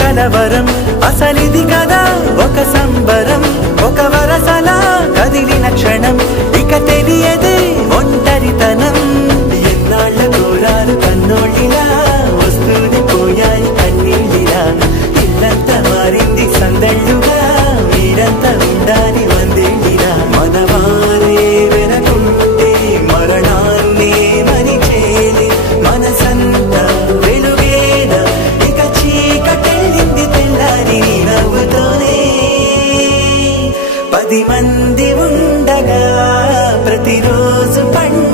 కలవరం అసలిది కదా ఒక సంబరం ఒక వరసలా కదిలిన క్షణం ఇక తెలియదే ఒంటరితనం ఎన్నాళ్ళ కోరారు కన్నోళ్ళిలా వస్తూనే పోయాయి కన్నీళ్ళిలా ఇల్లంతా మారింది సందళ్ళుగా మీరంతా ఉండాలి వందేళ్ళిలా మనవారే వెనకుంటే మరణాన్నే మరిచేది మనసంతా వెలుగేనా ఇక చీకటెళ్ళింది తెల్లారి నవ్వుతోనే 10 మంది ఉండగా ప్రతిరోజు పండుగ